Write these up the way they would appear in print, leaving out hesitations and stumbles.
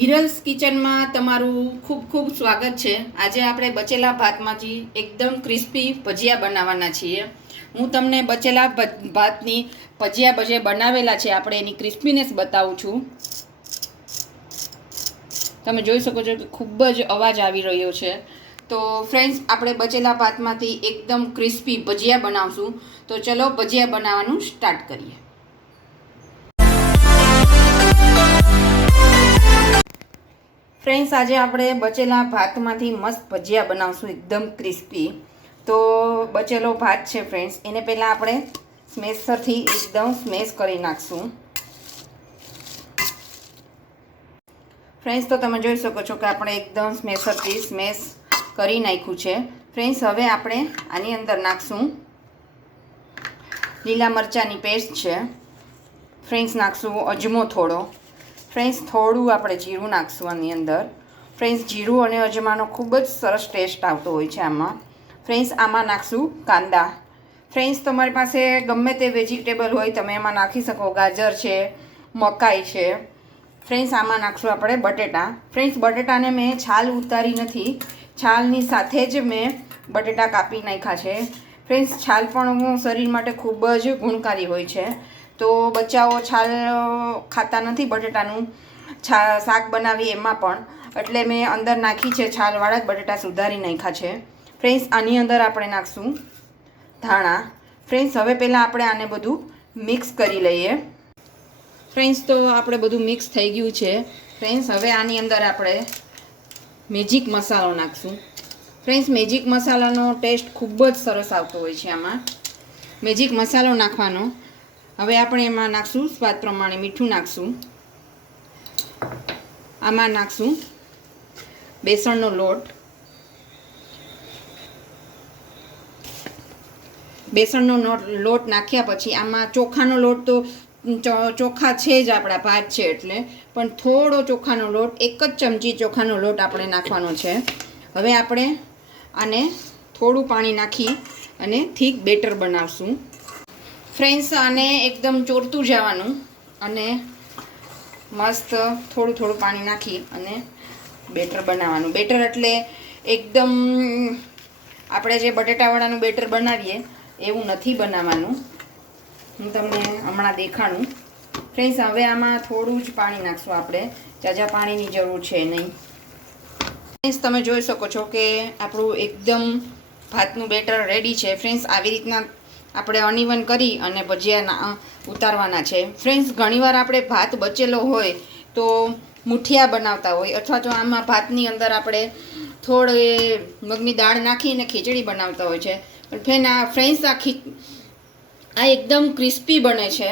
હિરલ્સ કિચનમાં તમારું ખૂબ ખૂબ સ્વાગત છે। આજે આપણે બચેલા ભાતમાંથી એકદમ ક્રિસ્પી ભજીયા બનાવવાના છીએ। હું તમને બચેલા ભાતની ભજીયા જે બનાવેલા છે આપણે એની ક્રિસ્પીનેસ બતાવું છું। તમે જોઈ શકો છો કે ખૂબ જ અવાજ આવી રહ્યો છે। તો ફ્રેન્ડ્સ, આપણે બચેલા ભાતમાંથી એકદમ ક્રિસ્પી ભજીયા બનાવશું। તો ચલો ભજીયા બનાવવાનું સ્ટાર્ટ કરીએ। ફ્રેન્ડ્સ, આજે આપણે બચેલા ભાતમાંથી મસ્ત ભજીયા બનાવશું એકદમ ક્રિસ્પી। તો બચેલો ભાત છે ફ્રેન્ડ્સ, એને પહેલાં આપણે સ્મેશરથી એકદમ સ્મેશ કરી નાખશું। ફ્રેન્ડ્સ, તો તમે જોઈ શકો છો કે આપણે એકદમ સ્મેશરથી સ્મેશ કરી નાખ્યું છે। ફ્રેન્ડ્સ, હવે આપણે આની અંદર નાખશું લીલા મરચાંની પેસ્ટ છે। ફ્રેન્ડ્સ, નાખશું અજમો થોડો। ફ્રેન્ડ્સ, થોડું આપણે જીરું નાખશું આની અંદર। ફ્રેન્ડ્સ, જીરું અને અજમાનો ખૂબ જ સરસ ટેસ્ટ આવતો હોય છે આમાં। ફ્રેન્ડ્સ, આમાં નાખશું કાંદા। ફ્રેન્ડ્સ, તમારી પાસે ગમે તે વેજીટેબલ હોય તમે એમાં નાખી શકો। ગાજર છે, મકાઈ છે। ફ્રેન્ડ્સ, આમાં નાખશું આપણે બટેટા। ફ્રેન્ડ્સ, બટેટાને મેં છાલ ઉતારી નથી, છાલની સાથે જ મેં બટેટા કાપી નાખ્યા છે। ફ્રેન્ડ્સ, છાલ પણ શરીર માટે ખૂબ જ ગુણકારી હોય છે। તો બચ્ચાઓ છાલ ખાતા નથી બટેટાનું શાક બનાવી એમાં પણ, એટલે મેં અંદર નાખી છે છાલવાળા જ બટેટા સુધારી નાખ્યા છે। ફ્રેન્ડ્સ, આની અંદર આપણે નાખશું ધાણા। ફ્રેન્ડ્સ, હવે પહેલાં આપણે આને બધું મિક્સ કરી લઈએ। ફ્રેન્ડ્સ, તો આપણે બધું મિક્સ થઈ ગયું છે। ફ્રેન્ડ્સ, હવે આની અંદર આપણે મેજિક મસાલો નાખશું। ફ્રેન્ડ્સ, મેજિક મસાલાનો ટેસ્ટ ખૂબ જ સરસ આવતો હોય છે આમાં। મેજિક મસાલો નાખવાનો। હવે આપણે એમાં નાખશું સ્વાદ પ્રમાણે મીઠું નાખશું। આમાં નાખશું બેસણનો લોટ। બેસણનો લોટ નાખ્યા પછી આમાં ચોખાનો લોટ તો ચોખા છે જ, આપણા ભાત છે એટલે, પણ થોડો ચોખાનો લોટ, 1 જ ચમચી ચોખાનો લોટ આપણે નાખવાનો છે। હવે આપણે આને થોડું પાણી નાખી અને થીક બેટર બનાવશું। ફ્રેન્ડ્સ, આને એકદમ ચોરતું જવાનું અને મસ્ત થોડું થોડું પાણી નાખી અને બેટર બનાવવાનું। બેટર એટલે એકદમ આપણે જે બટેટાવાળાનું બેટર બનાવીએ એવું નથી બનાવવાનું। હું તમને હમણાં દેખાડું। ફ્રેન્ડ્સ, હવે આમાં થોડું જ પાણી નાખશું આપણે, ઝાઝા પાણીની જરૂર છે નહીં। ફ્રેન્ડ્સ, તમે જોઈ શકો છો કે આપણું એકદમ ભાતનું બેટર રેડી છે। ફ્રેન્ડ્સ, આવી રીતના આપણે અનઇવન કરી અને ભજીયા ઉતારવાના છે। ફ્રેન્ડ્સ, ઘણીવાર આપણે ભાત બચેલો હોય તો મુઠિયા બનાવતા હોય, અથવા તો આમાં ભાતની અંદર આપણે થોડી મગની દાળ નાખીને ખીચડી બનાવતા હોય છે। પણ ફ્રેન્ડ્સ, આ એકદમ ક્રિસ્પી બને છે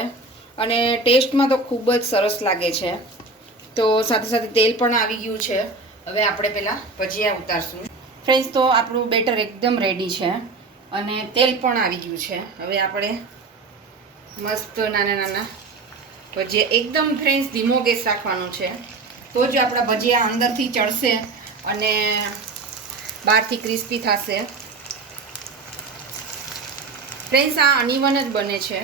અને ટેસ્ટમાં તો ખૂબ જ સરસ લાગે છે। તો સાથે સાથે તેલ પણ આવી ગયું છે। હવે આપણે પહેલાં ભજીયા ઉતારશું। ફ્રેન્ડ્સ, તો આપણું બેટર એકદમ રેડી છે અને તેલ પણ આવી ગયું છે। હવે આપણે મસ્ત નાના નાના ભજીયા, એકદમ ફ્રેન્ડ્સ ધીમો ગેસ રાખવાનો છે, તો જ આપણા ભજીયા અંદરથી ચડશે અને બહારથી ક્રિસ્પી થશે। ફ્રેન્ડ્સ, આ અનઇવન જ બને છે।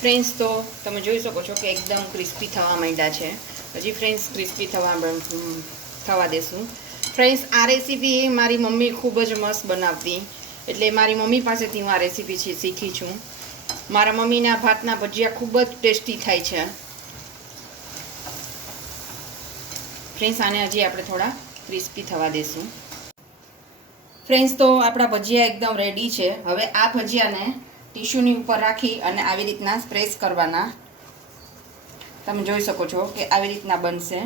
ફ્રેન્ડ્સ, તો તમે જોઈ શકો છો કે એકદમ ક્રિસ્પી થવા માંડ્યા છે। હજી ફ્રેન્ડ્સ ક્રિસ્પી થવા દેશું। ફ્રેન્ડ્સ, આ રેસીપી મારી મમ્મી ખૂબ જ મસ્ત બનાવતી, એટલે મારી મમ્મી પાસેથી હું આ રેસીપી શીખી છું। મારા મમ્મીના ભાતના ભજીયા ખૂબ જ ટેસ્ટી થાય છે। ફ્રેન્ડ્સ, આને હજી આપણે થોડા ક્રિસ્પી થવા દેશું। ફ્રેન્ડ્સ, તો આપણા ભજીયા એકદમ રેડી છે। હવે આ ભજીયાને ટીશ્યુની ઉપર રાખી અને આવી રીતના પ્રેસ કરવાના। તમે જોઈ શકો છો કે આવી રીતના બનશે।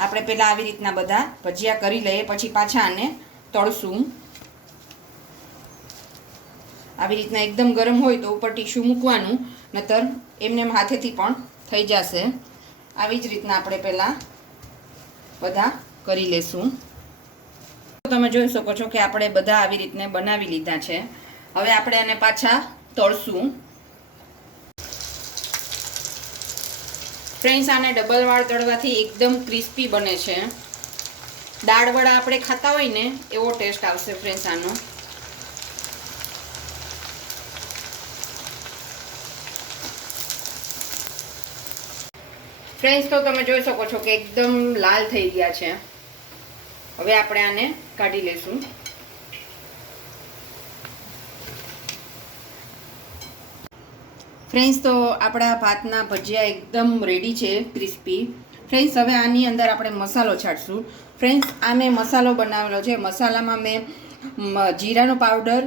આપણે પહેલાં આવી રીતના બધા ભજીયા કરી લઈએ, પછી પાછા આને તળશું। આવી રીતના એકદમ ગરમ હોય તો ઉપર ટીશ્યુ મૂકવાનું, નહીતર એમને હાથેથી પણ થઈ જશે। આવી જ રીતના આપણે પહેલાં બધા કરી લેશું। તમે જોઈ શકો છો કે આપણે બધા આવી રીતને બનાવી લીધા છે। હવે આપણે આને પાછા તળશું. ફ્રેન્ડ્સ, આને ડબલ વાળ તળવાથી એકદમ ક્રિસ્પી બને છે. દાળવડા આપણે ખાતા હોય ને એવો ટેસ્ટ આવશે ફ્રેન્ડ્સ આનો. ફ્રેન્ડ્સ, તો તમે જોઈ શકો છો કે એકદમ લાલ થઈ ગયા છે. હવે આપણે આને કાઢી લેશું. ફ્રેન્ડ્સ, તો આપણા ભાતના ભજીયા એકદમ રેડી છે, ક્રિસ્પી. ફ્રેન્ડ્સ, હવે આની અંદર આપણે મસાલો છાંટશું. ફ્રેન્ડ્સ, આ મેં મસાલો બનાવેલો છે. મસાલામાં મેં જીરાનો પાવડર,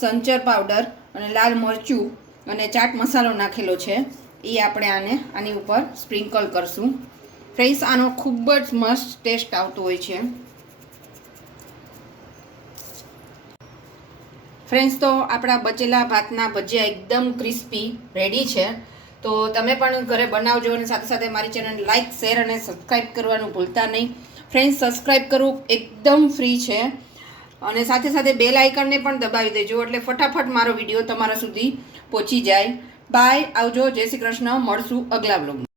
સંચર પાવડર અને લાલ મરચું અને ચાટ મસાલો નાખેલો છે. એ આપણે આની ઉપર સ્પ્રિંકલ કરશું. ફ્રેન્ડ્સ, આનો ખૂબ જ મસ્ત ટેસ્ટ આવતો હોય છે. ફ્રેન્ડ્સ, તો આપણા બચેલા ભાતના ભજીયા એકદમ ક્રિસ્પી રેડી છે. તો તમે પણ ઘરે બનાવજો અને સાથે સાથે મારી ચેનલ લાઇક, શેર અને સબસ્ક્રાઈબ કરવાનું ભૂલતા નહીં. ફ્રેન્ડ્સ, સબસ્ક્રાઈબ કરવું એકદમ ફ્રી છે અને સાથે સાથે બેલ આઇકનને પણ દબાવી દેજો એટલે ફટાફટ મારો વિડીયો તમારા સુધી પહોંચી જાય. બાય, આવજો, જય શ્રી કૃષ્ણ. મળશું અગલા વ્લોગમાં.